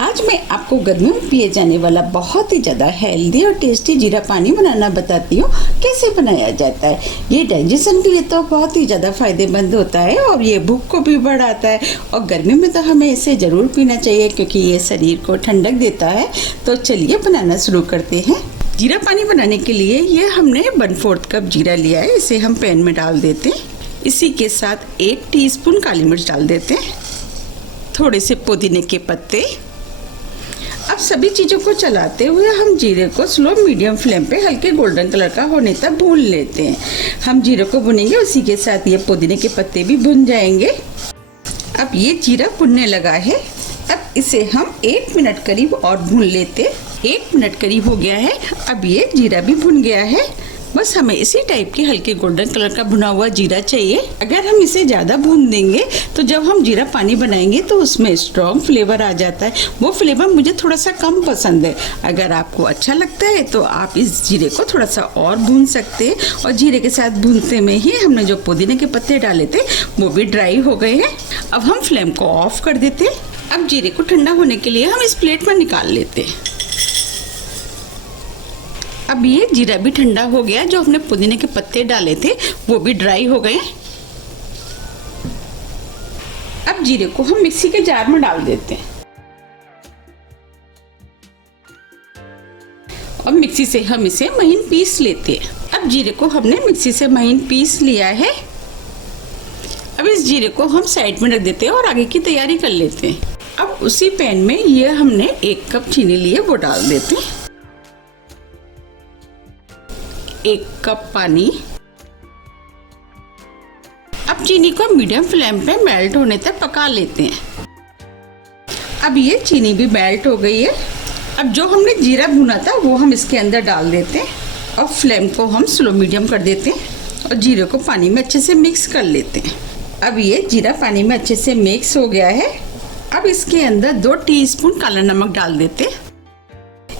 आज मैं आपको गर्मियों में पिए जाने वाला बहुत ही ज़्यादा हेल्दी और टेस्टी जीरा पानी बनाना बताती हूँ कैसे बनाया जाता है। ये डाइजेशन के लिए तो बहुत ही ज़्यादा फायदेमंद होता है और ये भूख को भी बढ़ाता है और गर्मी में तो हमें इसे ज़रूर पीना चाहिए क्योंकि ये शरीर को ठंडक देता है। तो चलिए बनाना शुरू करते हैं। जीरा पानी बनाने के लिए ये हमने 1/4 कप जीरा लिया है, इसे हम पैन में डाल देते हैं। इसी के साथ 1 टीस्पून काली मिर्च डाल देते हैं, थोड़े से पुदीने के पत्ते। अब सभी चीज़ों को चलाते हुए हम जीरे को स्लो मीडियम फ्लेम पे हल्के गोल्डन कलर का होने तक भून लेते हैं। हम जीरे को भुनेंगे, उसी के साथ ये पुदीने के पत्ते भी भुन जाएंगे। अब ये जीरा भुनने लगा है, अब इसे हम 1 मिनट करीब और भून लेते। 1 मिनट करीब हो गया है, अब ये जीरा भी भुन गया है। बस हमें इसी टाइप के हल्के गोल्डन कलर का भुना हुआ जीरा चाहिए। अगर हम इसे ज़्यादा भून देंगे तो जब हम जीरा पानी बनाएंगे तो उसमें स्ट्रॉन्ग फ्लेवर आ जाता है। वो फ्लेवर मुझे थोड़ा सा कम पसंद है। अगर आपको अच्छा लगता है तो आप इस जीरे को थोड़ा सा और भून सकते हैं। और जीरे के साथ भूनते में ही हमने जो पुदीने के पत्ते डाले थे वो भी ड्राई हो गए हैं। अब हम फ्लेम को ऑफ कर देते हैं। अब जीरे को ठंडा होने के लिए हम इस प्लेट में निकाल लेते हैं। अब ये जीरा भी ठंडा हो गया, जो हमने पुदीने के पत्ते डाले थे वो भी ड्राई हो गए। अब जीरे को हम मिक्सी के जार में डाल देते हैं और मिक्सी से हम इसे महीन पीस लेते हैं। अब जीरे को हमने मिक्सी से महीन पीस लिया है। अब इस जीरे को हम साइड में रख देते हैं और आगे की तैयारी कर लेते हैं। अब उसी पैन में ये हमने 1 कप चीनी लिए, वो डाल देते हैं। 1 कप पानी। अब चीनी को मीडियम फ्लेम पे मेल्ट होने तक पका लेते हैं। अब ये चीनी भी मेल्ट हो गई है। अब जो हमने जीरा भुना था वो हम इसके अंदर डाल देते हैं और फ्लेम को हम स्लो मीडियम कर देते हैं और जीरे को पानी में अच्छे से मिक्स कर लेते हैं। अब ये जीरा पानी में अच्छे से मिक्स हो गया है। अब इसके अंदर 2 टीस्पून काला नमक डाल देते हैं,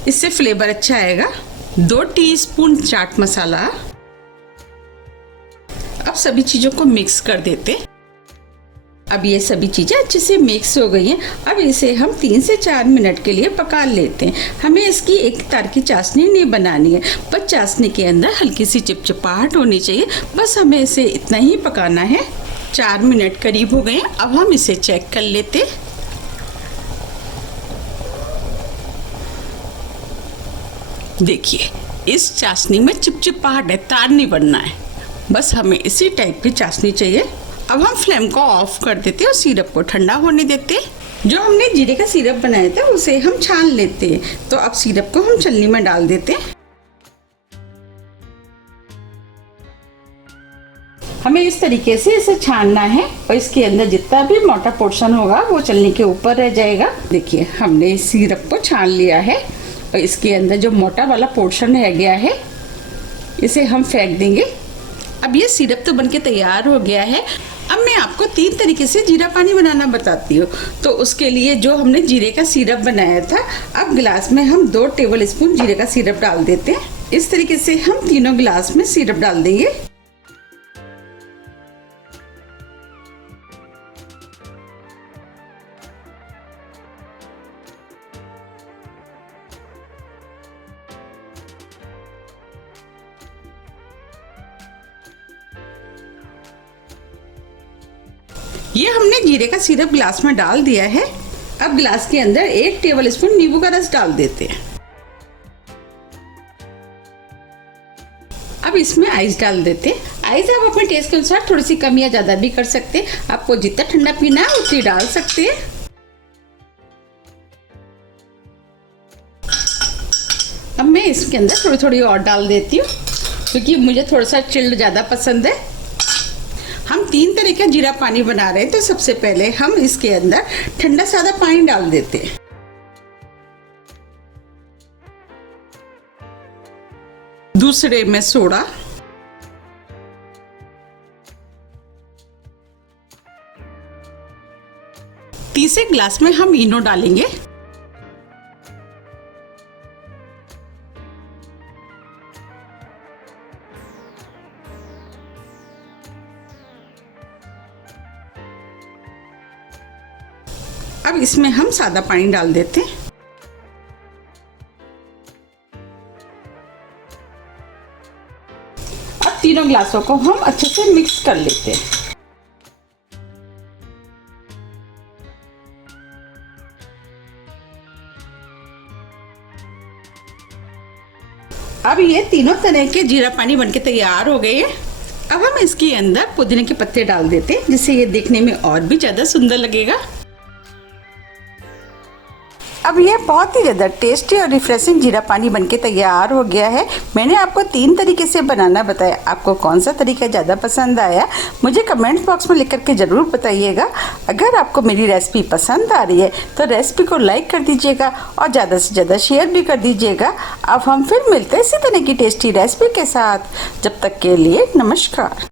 इससे फ्लेवर अच्छा आएगा। 2 टीस्पून चाट मसाला। अब सभी चीज़ों को मिक्स कर देते। अब ये सभी चीज़ें अच्छे से मिक्स हो गई हैं। अब इसे हम 3 से 4 मिनट के लिए पका लेते हैं। हमें इसकी एक तार की चाशनी नहीं बनानी है, बस चाशनी के अंदर हल्की सी चिपचिपाहट होनी चाहिए। बस हमें इसे इतना ही पकाना है। 4 मिनट करीब हो गए। अब हम इसे चेक कर लेते। देखिए, इस चाशनी में चिपचिपाहट है, तार नहीं बनना है। बस हमें इसी टाइप की चाशनी चाहिए। अब हम फ्लेम को ऑफ कर देते और सिरप को ठंडा होने देते। जो हमने जीरे का सिरप बनाया था उसे हम छान लेते हैं। तो अब सिरप को हम छलनी में डाल देते। हमें इस तरीके से इसे छानना है और इसके अंदर जितना भी मोटा पोर्शन होगा वो छलनी के ऊपर रह जाएगा। देखिए, हमने इस सिरप को छान लिया है और इसके अंदर जो मोटा वाला पोर्शन रह गया है इसे हम फेंक देंगे। अब ये सिरप तो बनके तैयार हो गया है। अब मैं आपको 3 तरीके से जीरा पानी बनाना बताती हूँ। तो उसके लिए जो हमने जीरे का सिरप बनाया था, अब गिलास में हम 2 टेबलस्पून जीरे का सिरप डाल देते हैं। इस तरीके से हम तीनों गिलास में सिरप डाल देंगे। ये हमने जीरे का सिरप गिलास में डाल दिया है। अब गिलास के अंदर 1 टेबलस्पून नींबू का रस डाल देते हैं। अब इसमें आइस डाल देते हैं। आइस आप अपने टेस्ट के अनुसार थोड़ी सी कम या ज़्यादा भी कर सकते हैं। आपको जितना ठंडा पीना है उतनी डाल सकते हैं। अब मैं इसके अंदर थोड़ी थोड़ी और डाल देती हूँ क्योंकि मुझे थोड़ा सा चिल्ड ज़्यादा पसंद है। हम 3 तरह का जीरा पानी बना रहे हैं, तो सबसे पहले हम इसके अंदर ठंडा सादा पानी डाल देते हैं। दूसरे में सोडा, तीसरे ग्लास में हम इनो डालेंगे। अब अब इसमें हम सादा पानी डाल देते हैं। अब तीनों ग्लासों को हम अच्छे से मिक्स कर लेते हैं। अब ये तीनों तरह के जीरा पानी बनके तैयार हो गए हैं। अब हम इसके अंदर पुदीने के पत्ते डाल देते हैं, जिससे ये देखने में और भी ज़्यादा सुंदर लगेगा। अब ये बहुत ही ज़्यादा टेस्टी और रिफ्रेशिंग जीरा पानी बनके तैयार हो गया है। मैंने आपको 3 तरीके से बनाना बताया। आपको कौन सा तरीका ज़्यादा पसंद आया मुझे कमेंट बॉक्स में लिख करके ज़रूर बताइएगा। अगर आपको मेरी रेसिपी पसंद आ रही है तो रेसिपी को लाइक कर दीजिएगा और ज़्यादा से ज़्यादा शेयर भी कर दीजिएगा। अब हम फिर मिलते हैं इसी तरह की टेस्टी रेसिपी के साथ। जब तक के लिए नमस्कार।